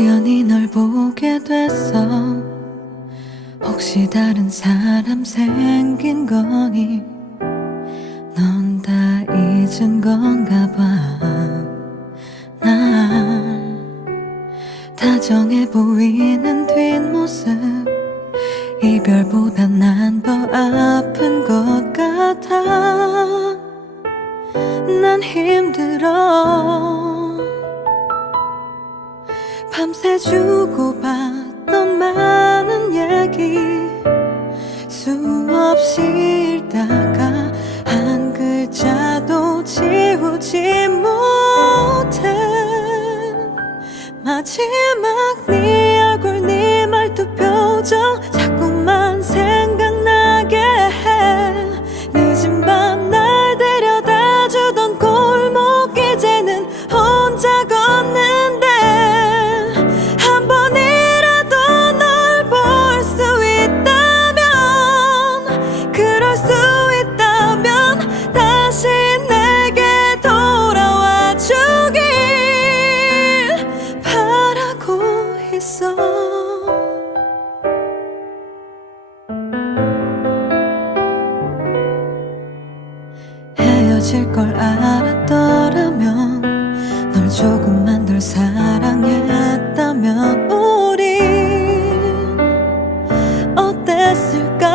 우연히 널 보게 됐어. 혹시 다른 사람 생긴 거니? 넌 다 잊은 건가 봐날 다정해 보이는 뒷모습. 이별보다 난 더 아픈 것 같아. 난 힘들어 밤새 주고받던 많은 얘기. 수없이 읽다가 한 글자도 지우지 못해. 마지막 네 헤어질 걸 알았더라면 널 조금만 덜 사랑했다면 우린 어땠을까?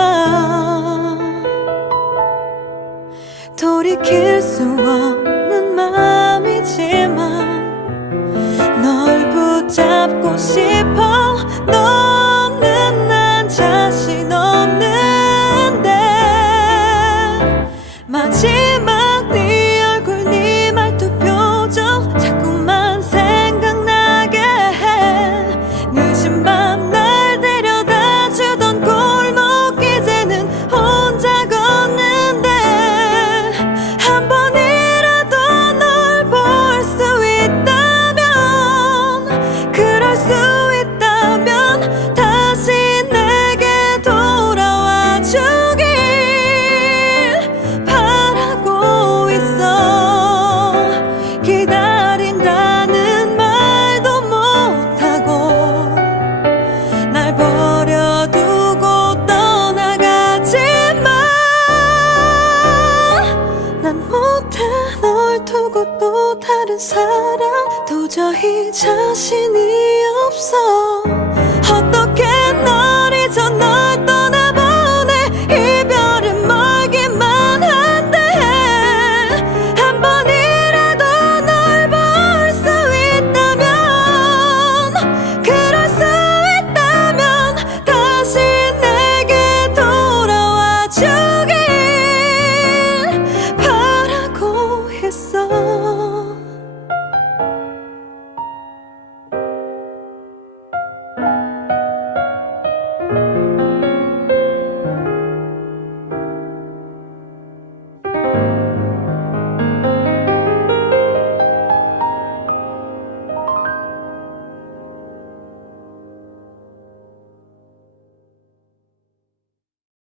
돌이킬 수 없는 마음이지만 널 붙잡고 싶어 사람 도저히 자신이 없어